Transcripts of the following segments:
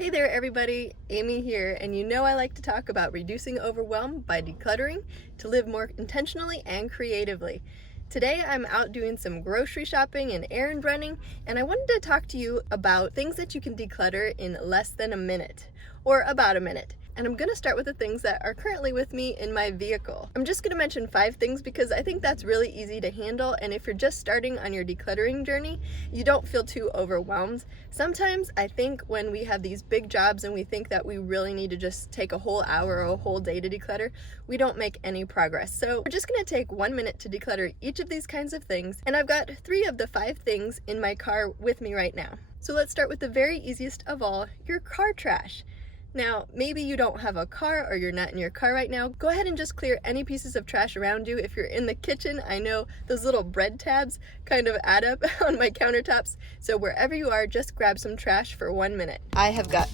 Hey there everybody, Amy here, and you know I like to talk about reducing overwhelm by decluttering to live more intentionally and creatively. Today I'm out doing some grocery shopping and errand running, and I wanted to talk to you about things that you can declutter in less than a minute, or about a minute. And I'm going to start with the things that are currently with me in my vehicle. I'm just going to mention 5 things because I think that's really easy to handle, and if you're just starting on your decluttering journey, you don't feel too overwhelmed. Sometimes I think when we have these big jobs and we think that we really need to just take a whole hour or a whole day to declutter, we don't make any progress. So we're just going to take 1 minute to declutter each of these kinds of things, and I've got 3 of the 5 things in my car with me right now. So let's start with the very easiest of all, your car trash. Now, maybe you don't have a car or you're not in your car right now. Go ahead and just clear any pieces of trash around you. If you're in the kitchen, I know those little bread tabs kind of add up on my countertops. So wherever you are, just grab some trash for 1 minute. I have got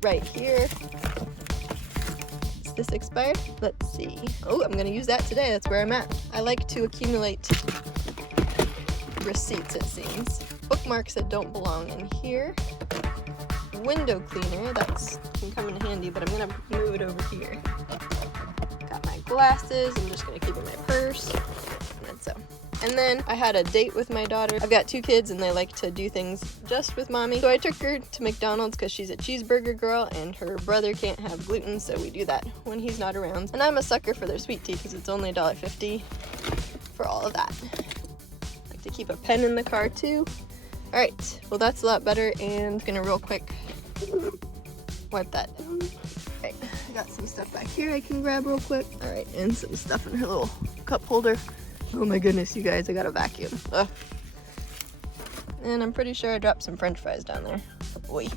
right here. Is this expired? Let's see. Oh, I'm gonna use that today. That's where I'm at. I like to accumulate receipts, it seems. Bookmarks that don't belong in here. Window cleaner, that can come in handy, but I'm gonna move it over here. Got my glasses, I'm just gonna keep it in my purse, and that's so. And then I had a date with my daughter. I've got 2 kids and they like to do things just with mommy. So I took her to McDonald's because she's a cheeseburger girl and her brother can't have gluten, so we do that when he's not around. And I'm a sucker for their sweet tea because it's only $1.50 for all of that. I like to keep a pen in the car too. Alright, well that's a lot better, and I'm gonna real quick wipe that down. Okay, I got some stuff back here I can grab real quick. Alright, and some stuff in her little cup holder. Oh my goodness, you guys, I got a vacuum. Ugh. And I'm pretty sure I dropped some french fries down there. Oy.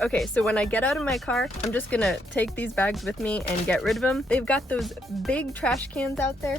Okay, so when I get out of my car, I'm just gonna take these bags with me and get rid of them. They've got those big trash cans out there.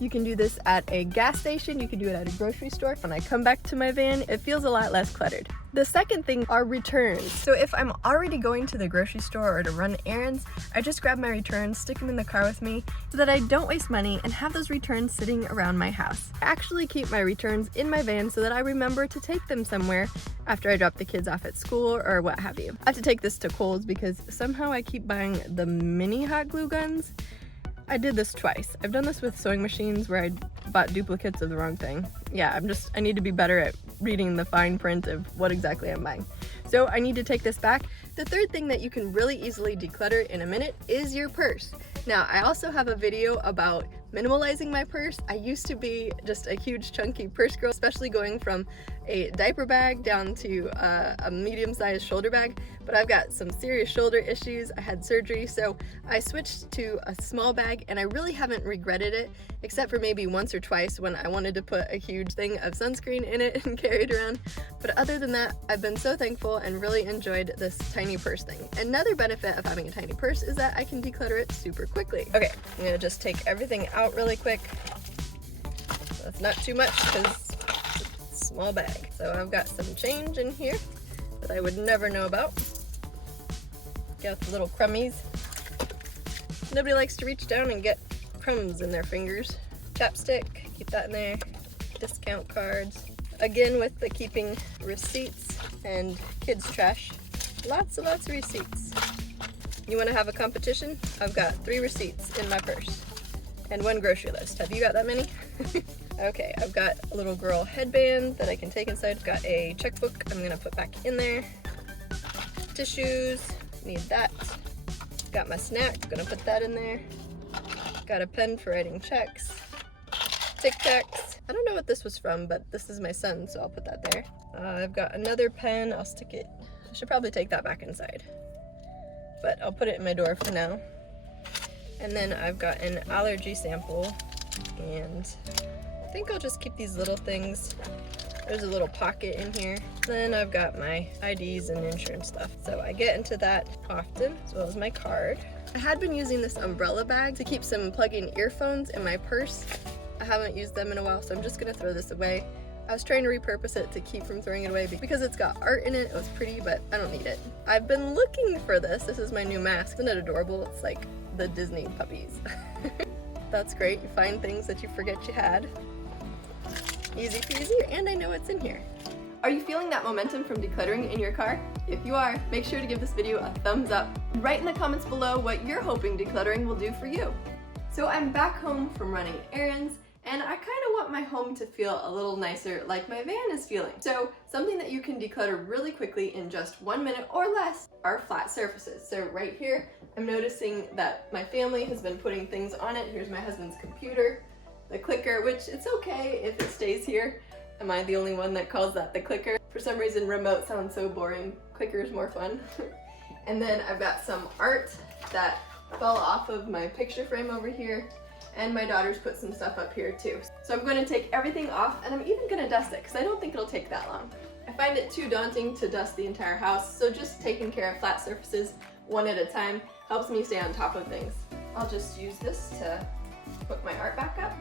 You can do this at a gas station, you can do it at a grocery store. When I come back to my van, it feels a lot less cluttered. The second thing are returns. So if I'm already going to the grocery store or to run errands, I just grab my returns, stick them in the car with me so that I don't waste money and have those returns sitting around my house. I actually keep my returns in my van so that I remember to take them somewhere after I drop the kids off at school or what have you. I have to take this to Kohl's because somehow I keep buying the mini hot glue guns. I did this twice. I've done this with sewing machines where I bought duplicates of the wrong thing. Yeah, I need to be better at reading the fine print of what exactly I'm buying. So I need to take this back. The third thing that you can really easily declutter in a minute is your purse. Now, I also have a video about minimalizing my purse. I used to be just a huge chunky purse girl, especially going from a diaper bag down to a medium-sized shoulder bag, but I've got some serious shoulder issues. I had surgery, so I switched to a small bag, and I really haven't regretted it, except for maybe once or twice when I wanted to put a huge thing of sunscreen in it and carry it around. But other than that, I've been so thankful and really enjoyed this tiny purse thing. Another benefit of having a tiny purse is that I can declutter it super quickly. Okay, I'm gonna just take everything out really quick. That's not too much because it's a small bag. So I've got some change in here that I would never know about. Got the little crummies. Nobody likes to reach down and get crumbs in their fingers. Chapstick, keep that in there. Discount cards. Again with the keeping receipts and kids trash. Lots and lots of receipts. You want to have a competition? I've got 3 receipts in my purse and 1 grocery list. Have you got that many? Okay, I've got a little girl headband that I can take inside. I've got a checkbook I'm gonna put back in there. Tissues, need that. Got my snack, gonna put that in there. Got a pen for writing checks. Tic Tacs. I don't know what this was from, but this is my son, so I'll put that there. I've got another pen, I'll stick it. I should probably take that back inside, but I'll put it in my door for now. And then I've got an allergy sample, and I think I'll just keep these little things. There's a little pocket in here. Then I've got my IDs and insurance stuff. So I get into that often, as well as my card. I had been using this umbrella bag to keep some plug-in earphones in my purse. I haven't used them in a while, so I'm just gonna throw this away. I was trying to repurpose it to keep from throwing it away because it's got art in it. It was pretty, but I don't need it. I've been looking for this. This is my new mask. Isn't it adorable? It's like the Disney puppies. That's great. You find things that you forget you had. Easy peasy, and I know what's in here. Are you feeling that momentum from decluttering in your car? If you are, make sure to give this video a thumbs up. Write in the comments below what you're hoping decluttering will do for you. So I'm back home from running errands, and I kind of want my home to feel a little nicer like my van is feeling. So something that you can declutter really quickly in just 1 minute or less are flat surfaces. So right here, I'm noticing that my family has been putting things on it. Here's my husband's computer, the clicker, which it's okay if it stays here. Am I the only one that calls that the clicker? For some reason, remote sounds so boring. Clicker is more fun. And then I've got some art that fell off of my picture frame over here, and my daughter's put some stuff up here too. So I'm going to take everything off, and I'm even going to dust it because I don't think it'll take that long. I find it too daunting to dust the entire house, so just taking care of flat surfaces one at a time helps me stay on top of things. I'll just use this to put my art back up.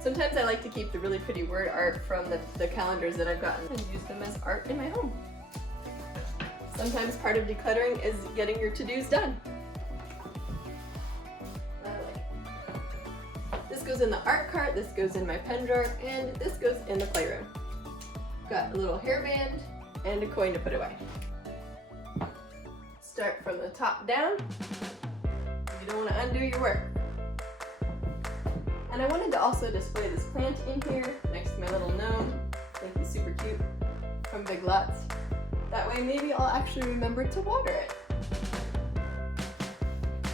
Sometimes I like to keep the really pretty word art from the calendars that I've gotten and use them as art in my home. Sometimes part of decluttering is getting your to-dos done. I like it. This goes in the art cart, this goes in my pen drawer, and this goes in the playroom. Got a little hairband and a coin to put away. Start from the top down. You don't want to undo your work. And I wanted to also display this plant in here next to my little gnome. I think he's super cute, from Big Lots. That way maybe I'll actually remember to water it.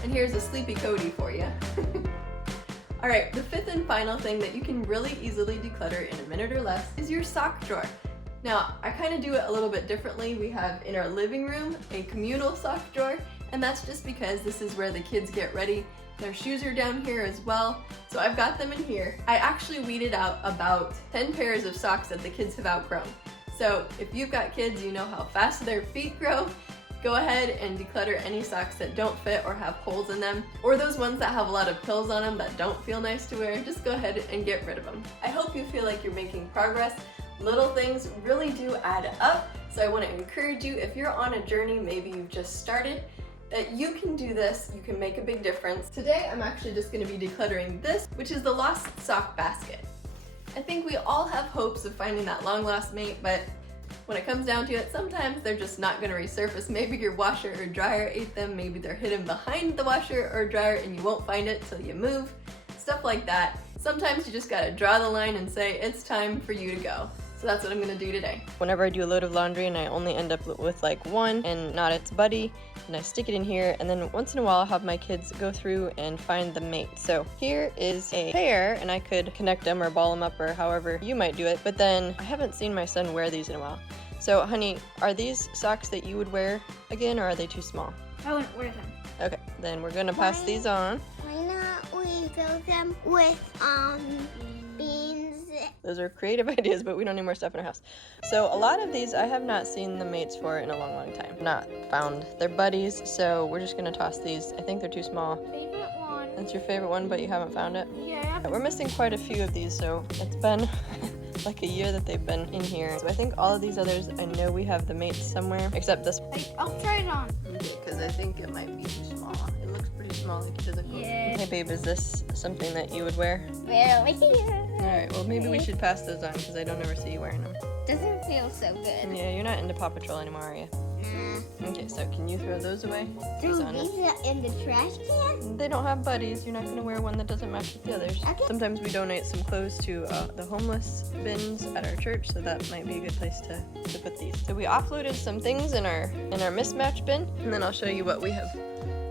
And here's a sleepy Cody for you. Alright, the fifth and final thing that you can really easily declutter in a minute or less is your sock drawer. Now, I kind of do it a little bit differently. We have in our living room a communal sock drawer, and that's just because this is where the kids get ready. Their shoes are down here as well, so I've got them in here. I actually weeded out about 10 pairs of socks that the kids have outgrown. So if you've got kids, you know how fast their feet grow. Go ahead and declutter any socks that don't fit or have holes in them, or those ones that have a lot of pills on them that don't feel nice to wear. Just go ahead and get rid of them. I hope you feel like you're making progress. Little things really do add up, so I want to encourage you, if you're on a journey, maybe you've just started, that you can do this, you can make a big difference. Today I'm actually just going to be decluttering this, which is the lost sock basket. I think we all have hopes of finding that long lost mate, but when it comes down to it, sometimes they're just not going to resurface. Maybe your washer or dryer ate them, maybe they're hidden behind the washer or dryer and you won't find it till you move, stuff like that. Sometimes you just gotta draw the line and say, it's time for you to go. So that's what I'm gonna do today. Whenever I do a load of laundry and I only end up with like one and not its buddy, and I stick it in here, and then once in a while I'll have my kids go through and find the mate. So here is a pair, and I could connect them or ball them up or however you might do it, but then I haven't seen my son wear these in a while. So honey, are these socks that you would wear again, or are they too small? I wouldn't wear them. Okay, then we're gonna pass these on. Why not we fill them with beans? Those are creative ideas, but we don't need more stuff in our house. So a lot of these I have not seen the mates for in a long, long time. Not found their buddies, so we're just gonna toss these. I think they're too small. Favorite one. That's your favorite one, but you haven't found it? Yeah. We're missing quite a few of these, so it's been like a year that they've been in here. So I think all of these others, I know we have the mates somewhere, except this one. I'll try it on. Because I think it might be too small. It looks pretty small, like it doesn't go. Yeah. Hey babe, is this something that you would wear? Really? Alright, well maybe we should pass those on because I don't ever see you wearing them. Doesn't feel so good. Yeah, you're not into Paw Patrol anymore, are you? Nah. Okay, so can you throw those away? These on it. are in the trash can? They don't have buddies. You're not going to wear one that doesn't match with the others. Okay. Sometimes we donate some clothes to the homeless bins at our church, so that might be a good place to put these. So we offloaded some things in our mismatch bin, and then I'll show you what we have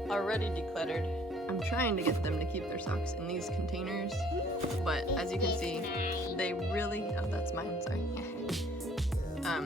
already decluttered. I'm trying to get them to keep their socks in these containers, but as you can see, they really, oh that's mine, sorry.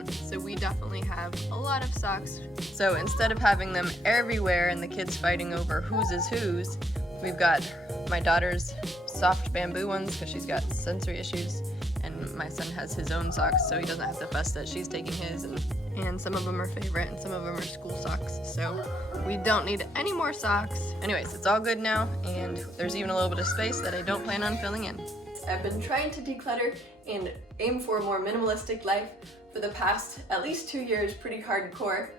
So we definitely have a lot of socks. So instead of having them everywhere and the kids fighting over whose is whose, we've got my daughter's soft bamboo ones because she's got sensory issues, and my son has his own socks so he doesn't have to fuss that she's taking his, and some of them are favorite and some of them are school socks, so we don't need any more socks. Anyways, it's all good now, and there's even a little bit of space that I don't plan on filling in. I've been trying to declutter and aim for a more minimalistic life for the past at least 2 years, pretty hardcore,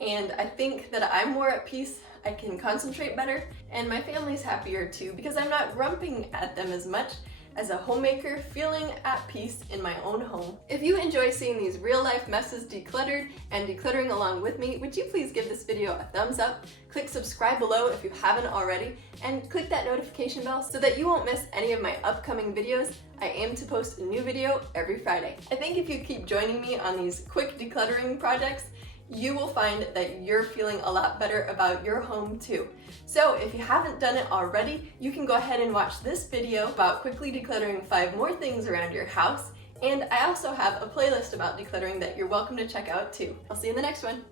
and I think that I'm more at peace, I can concentrate better, and my family's happier too because I'm not grumping at them as much, as a homemaker feeling at peace in my own home. If you enjoy seeing these real life messes decluttered and decluttering along with me, would you please give this video a thumbs up, click subscribe below if you haven't already, and click that notification bell so that you won't miss any of my upcoming videos. I aim to post a new video every Friday. I think if you keep joining me on these quick decluttering projects, you will find that you're feeling a lot better about your home too. So if you haven't done it already, you can go ahead and watch this video about quickly decluttering 5 more things around your house. And I also have a playlist about decluttering that you're welcome to check out too. I'll see you in the next one.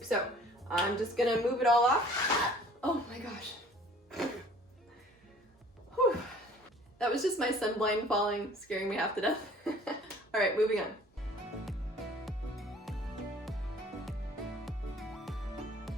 So I'm just gonna move it all off. Oh my gosh. Whew. That was just my sunblind falling, scaring me half to death. All right, moving on.